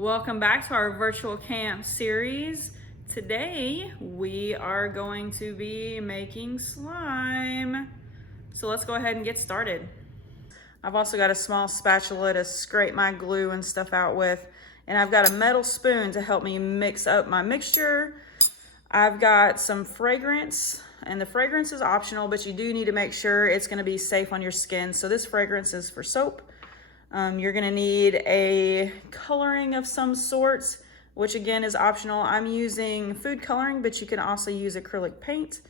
Welcome back to our virtual camp series. Today we are going to be making slime. So let's go ahead and get started. I've also got a small spatula to scrape my glue and stuff out with, and I've got a metal spoon to help me mix up my mixture. I've got some fragrance, and the fragrance is optional, but you do need to make sure it's going to be safe on your skin. So this fragrance is for soap. You're gonna need a coloring of some sorts, which again is optional. I'm using food coloring, but you can also use acrylic paint.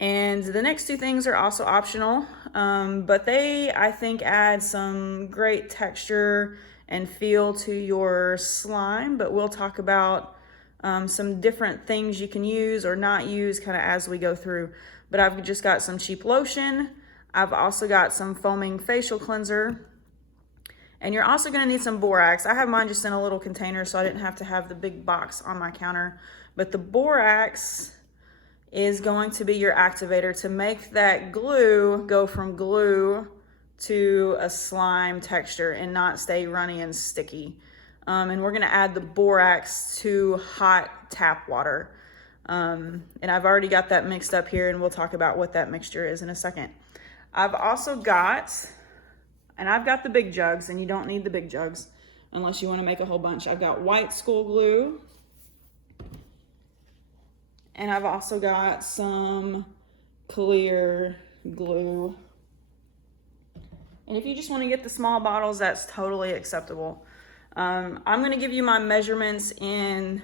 And the next two things are also optional, but they, I think, add some great texture and feel to your slime. But we'll talk about some different things you can use or not use kind of as we go through. But I've just got some cheap lotion. I've also got some foaming facial cleanser, and you're also going to need some borax. I have mine just in a little container, so I didn't have to have the big box on my counter. But the borax is going to be your activator to make that glue go from glue to a slime texture and not stay runny and sticky. And we're going to add the borax to hot tap water. And I've already got that mixed up here, and we'll talk about what that mixture is in a second. I've also got, and I've got the big jugs, and you don't need the big jugs unless you want to make a whole bunch. I've got white school glue, and I've also got some clear glue. And if you just want to get the small bottles, that's totally acceptable. I'm going to give you my measurements in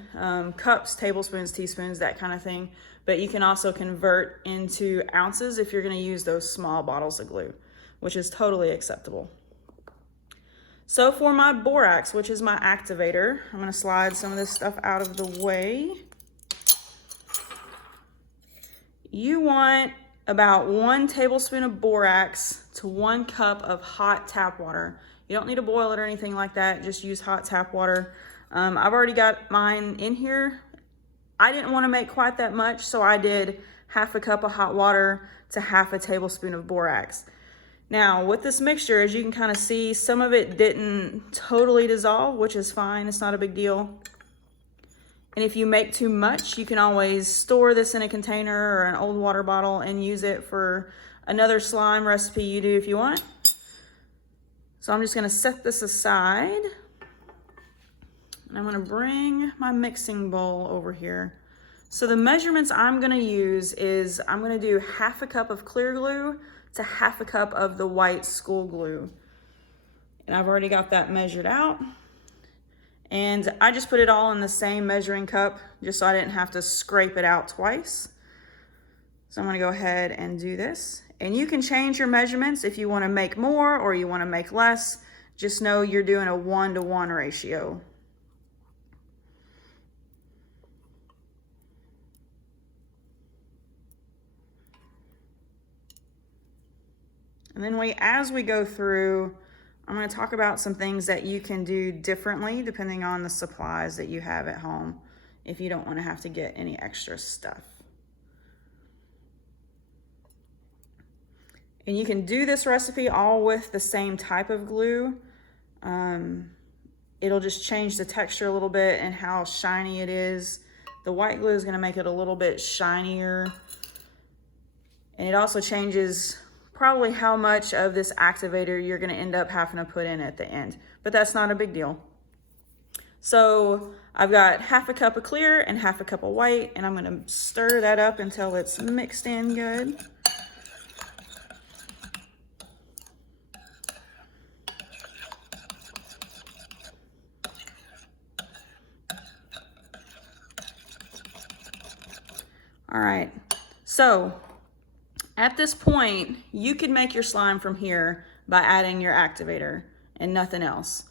cups, tablespoons, teaspoons, that kind of thing. But you can also convert into ounces if you're going to use those small bottles of glue, which is totally acceptable. So for my borax, which is my activator, I'm going to slide some of this stuff out of the way. You want about 1 tablespoon of borax to 1 cup of hot tap water. You don't need to boil it or anything like that. Just use hot tap water. I've already got mine in here. I didn't want to make quite that much, so I did half a cup of hot water to half a tablespoon of borax. Now, with this mixture, as you can kind of see, some of it didn't totally dissolve, which is fine. It's not a big deal. And if you make too much, you can always store this in a container or an old water bottle and use it for another slime recipe you do if you want. So I'm just going to set this aside. And I'm going to bring my mixing bowl over here. So the measurements I'm going to use is I'm going to do half a cup of clear glue to half a cup of the white school glue. And I've already got that measured out. And I just put it all in the same measuring cup just so I didn't have to scrape it out twice. So I'm going to go ahead and do this. And you can change your measurements if you want to make more or you want to make less. Just know you're doing a 1-to-1 ratio. And then as we go through, I'm going to talk about some things that you can do differently depending on the supplies that you have at home if you don't want to have to get any extra stuff. And you can do this recipe all with the same type of glue. It'll just change the texture a little bit and how shiny it is. The white glue is going to make it a little bit shinier. And it also changes probably how much of this activator you're going to end up having to put in at the end. But that's not a big deal. So I've got half a cup of clear and half a cup of white, and I'm going to stir that up until it's mixed in good. All right, so at this point, you could make your slime from here by adding your activator and nothing else.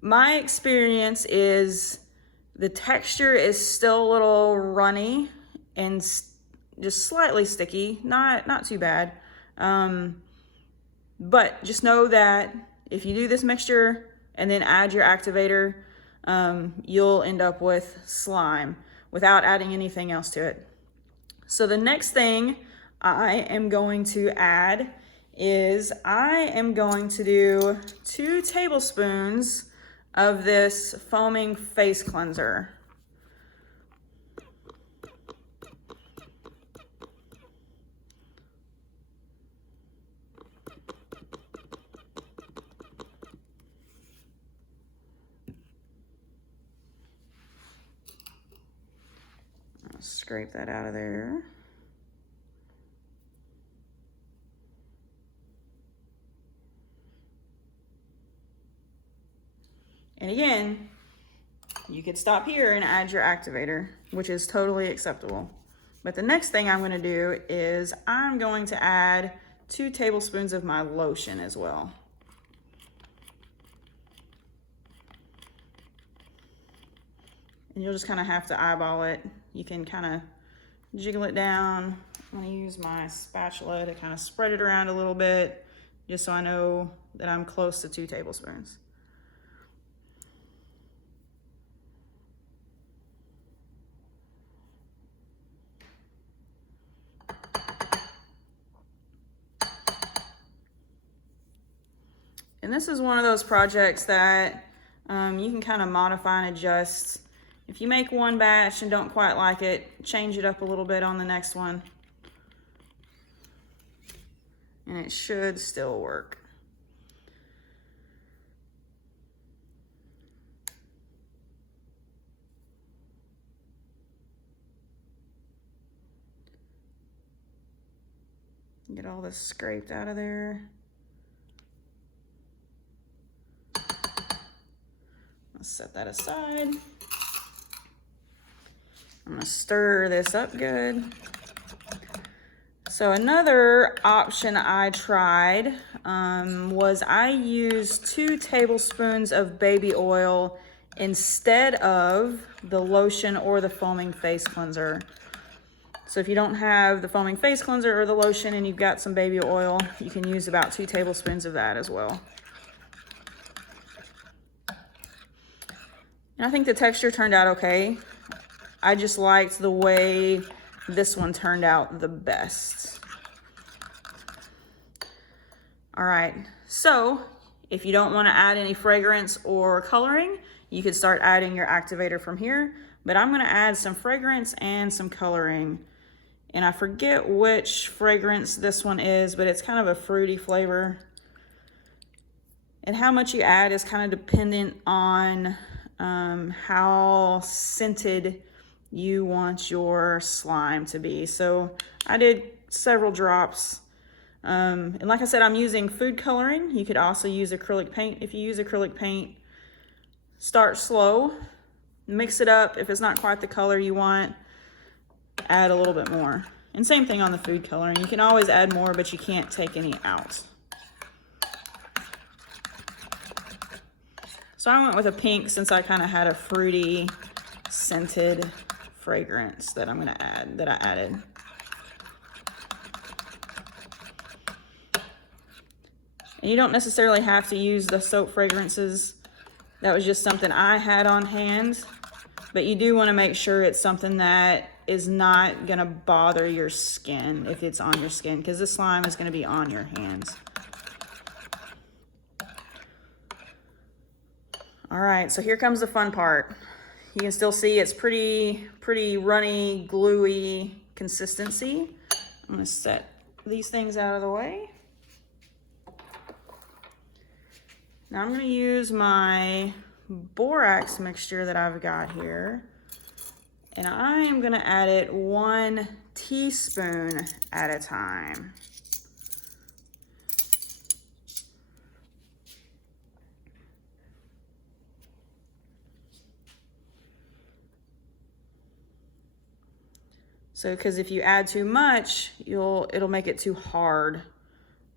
My experience is the texture is still a little runny and just slightly sticky, not too bad. But just know that if you do this mixture and then add your activator, you'll end up with slime without adding anything else to it. So the next thing I am going to add is I am going to do 2 tablespoons of this foaming face cleanser. Scrape that out of there. And again, you could stop here and add your activator, which is totally acceptable. But the next thing I'm going to do is I'm going to add 2 tablespoons of my lotion as well. And you'll just kind of have to eyeball it. You can kind of jiggle it down. I'm going to use my spatula to kind of spread it around a little bit, just so I know that I'm close to 2 tablespoons. And this is one of those projects that you can kind of modify and adjust. If you make one batch and don't quite like it, change it up a little bit on the next one. And it should still work. Get all this scraped out of there. Let's set that aside. I'm gonna stir this up good. So another option I tried was I used 2 tablespoons of baby oil instead of the lotion or the foaming face cleanser. So if you don't have the foaming face cleanser or the lotion and you've got some baby oil, you can use about 2 tablespoons of that as well. And I think the texture turned out okay. I just liked the way this one turned out the best. All right, so if you don't want to add any fragrance or coloring, you could start adding your activator from here, but I'm going to add some fragrance and some coloring. And I forget which fragrance this one is, but it's kind of a fruity flavor. And how much you add is kind of dependent on how scented you want your slime to be. So I did several drops. And like I said, I'm using food coloring. You could also use acrylic paint. If you use acrylic paint, start slow, mix it up. If it's not quite the color you want, add a little bit more. And same thing on the food coloring. You can always add more, but you can't take any out. So I went with a pink since I kind of had a fruity, scented fragrance that I'm going to add, that I added. And you don't necessarily have to use the soap fragrances. That was just something I had on hand. But you do want to make sure it's something that is not going to bother your skin if it's on your skin, because the slime is going to be on your hands. All right, so here comes the fun part. You can still see it's pretty runny, gluey consistency. I'm gonna set these things out of the way. Now I'm gonna use my borax mixture that I've got here, and I am gonna add it 1 teaspoon at a time. So, because if you add too much, it'll make it too hard.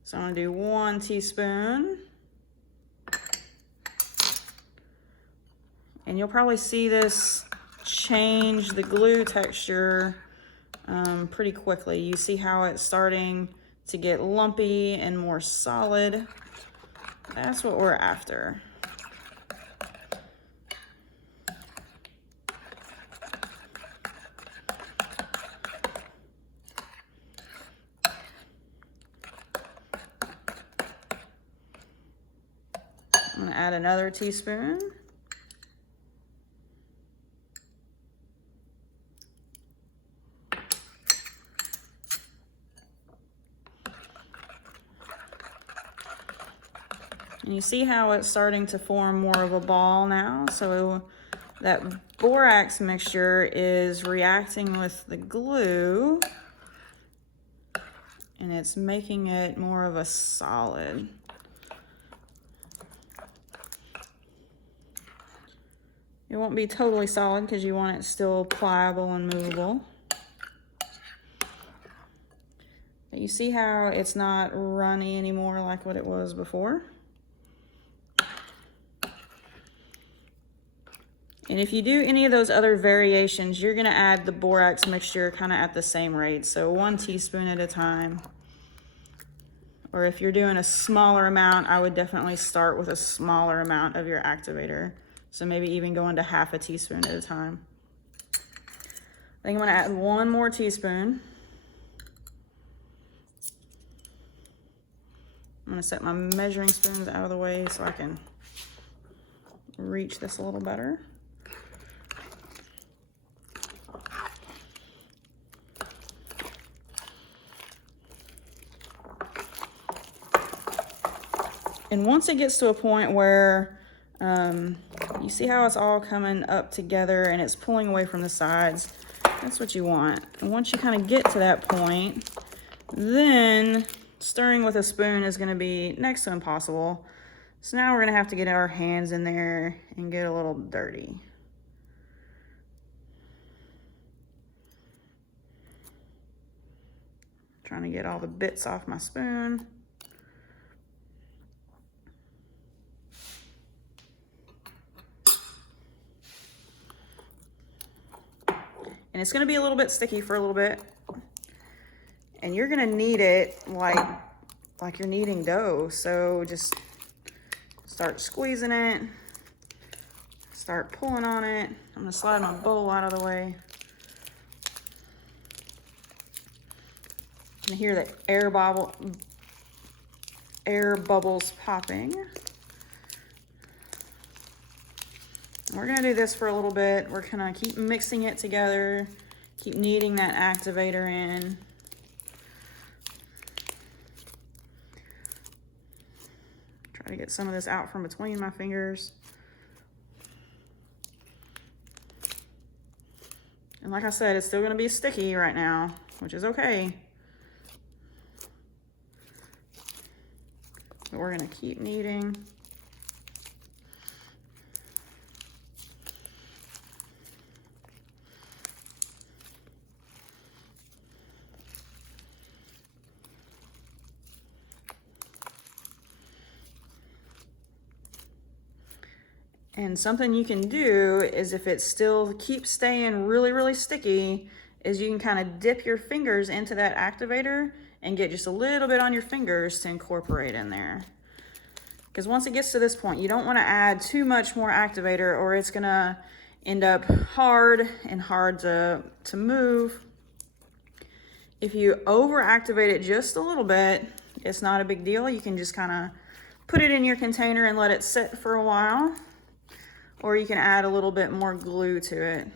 So I'm gonna do 1 teaspoon. And you'll probably see this change the glue texture pretty quickly. You see how it's starting to get lumpy and more solid. That's what we're after. I'm gonna add another teaspoon. And you see how it's starting to form more of a ball now? So that borax mixture is reacting with the glue and it's making it more of a solid. It won't be totally solid because you want it still pliable and movable. But you see how it's not runny anymore like what it was before? And if you do any of those other variations, you're gonna add the borax mixture kind of at the same rate. So 1 teaspoon at a time. Or if you're doing a smaller amount, I would definitely start with a smaller amount of your activator. So maybe even go into half a teaspoon at a time. I think I'm gonna add 1 more teaspoon. I'm gonna set my measuring spoons out of the way so I can reach this a little better. And once it gets to a point where you see how it's all coming up together and it's pulling away from the sides, that's what you want. And once you kind of get to that point, then stirring with a spoon is going to be next to impossible. So now we're going to have to get our hands in there and get a little dirty. Trying to get all the bits off my spoon. And it's gonna be a little bit sticky for a little bit. And you're gonna knead it like you're kneading dough. So just start squeezing it, start pulling on it. I'm gonna slide my bowl out of the way. You can hear the air bubbles popping. We're gonna do this for a little bit. We're gonna keep mixing it together, keep kneading that activator in. Try to get some of this out from between my fingers. And like I said, it's still gonna be sticky right now, which is okay. But we're gonna keep kneading. And something you can do is if it still keeps staying really, really sticky, is you can kind of dip your fingers into that activator and get just a little bit on your fingers to incorporate in there. Because once it gets to this point, you don't want to add too much more activator or it's gonna end up hard and hard to move. If you over activate it just a little bit, it's not a big deal. You can just kind of put it in your container and let it sit for a while. Or you can add a little bit more glue to it.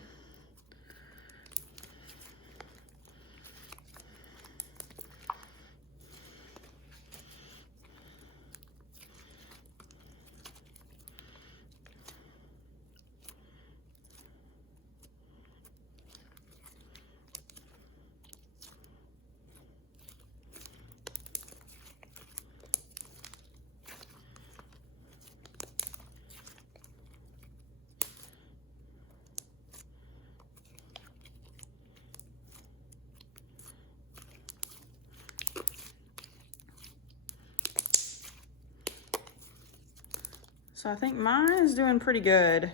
So I think mine is doing pretty good.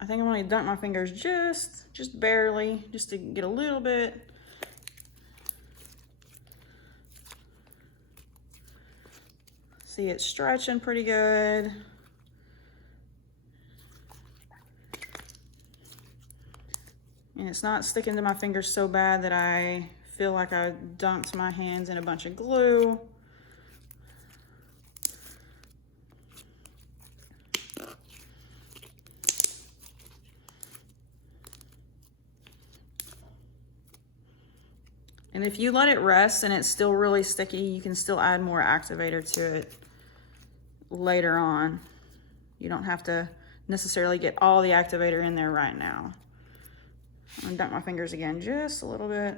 I think I'm gonna dunk my fingers just barely, just to get a little bit. See, it's stretching pretty good. And it's not sticking to my fingers so bad that I feel like I dunked my hands in a bunch of glue. And if you let it rest and it's still really sticky, you can still add more activator to it later on. You don't have to necessarily get all the activator in there right now. I'm gonna dunk my fingers again just a little bit.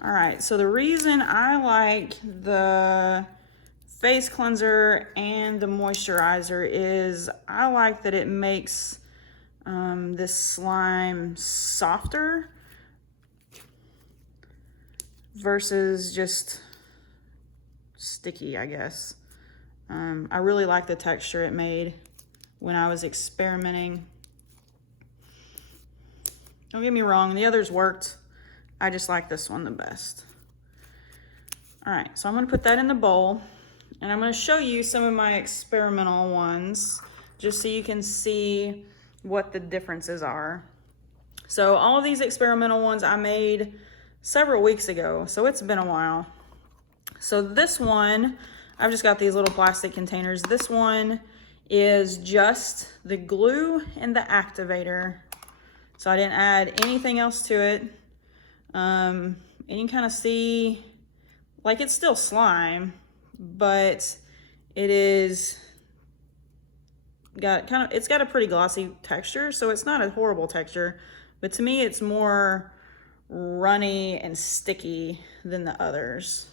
All right, so the reason I like the face cleanser and the moisturizer is I like that it makes this slime softer versus just sticky, I guess. I really like the texture it made when I was experimenting. Don't get me wrong, the others worked. I just like this one the best. All right, so I'm gonna put that in the bowl and I'm gonna show you some of my experimental ones just so you can see what the differences are. So all of these experimental ones I made several weeks ago, so it's been a while. So this one, I've just got these little plastic containers. This one is just the glue and the activator. So I didn't add anything else to it. And you can kind of see, like, it's still slime, but it is it's got a pretty glossy texture, so it's not a horrible texture, but to me it's more runny and sticky than the others.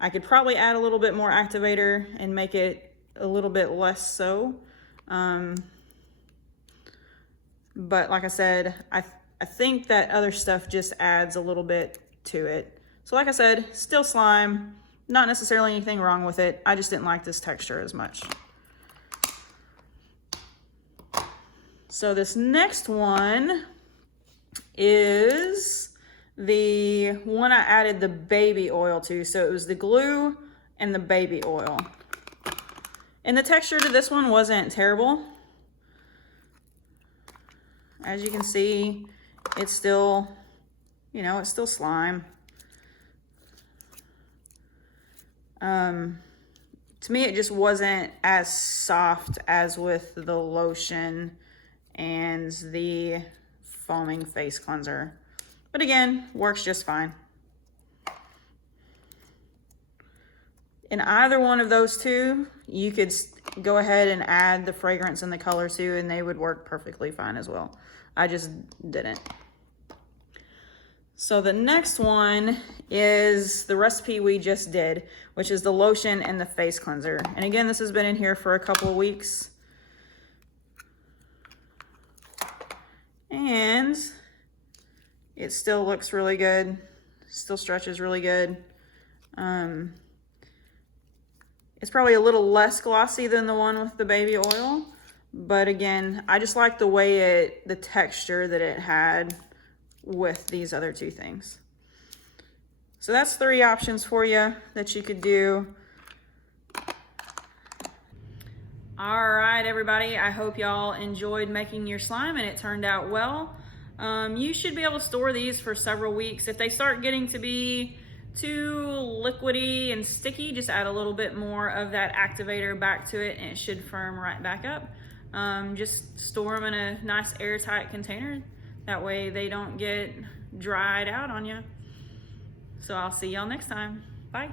I could probably add a little bit more activator and make it a little bit less so. But like I said, I think that other stuff just adds a little bit to it. So like I said, still slime, not necessarily anything wrong with it. I just didn't like this texture as much. So this next one is the one I added the baby oil to. So it was the glue and the baby oil. And the texture to this one wasn't terrible. As you can see, it's still, you know, it's still slime. To me, it just wasn't as soft as with the lotion and the foaming face cleanser. But again, works just fine. In either one of those two, you could go ahead and add the fragrance and the color to, and they would work perfectly fine as well. I just didn't. So the next one is the recipe we just did, which is the lotion and the face cleanser. And again, this has been in here for a couple of weeks. And it still looks really good. Still stretches really good. It's probably a little less glossy than the one with the baby oil. But again, I just like the way the texture that it had with these other two things. So that's 3 options for you that you could do. All right, everybody, I hope y'all enjoyed making your slime and it turned out well. You should be able to store these for several weeks. If they start getting to be too liquidy and sticky, just add a little bit more of that activator back to it and it should firm right back up. Just store them in a nice airtight container. That way they don't get dried out on you. So I'll see y'all next time. Bye.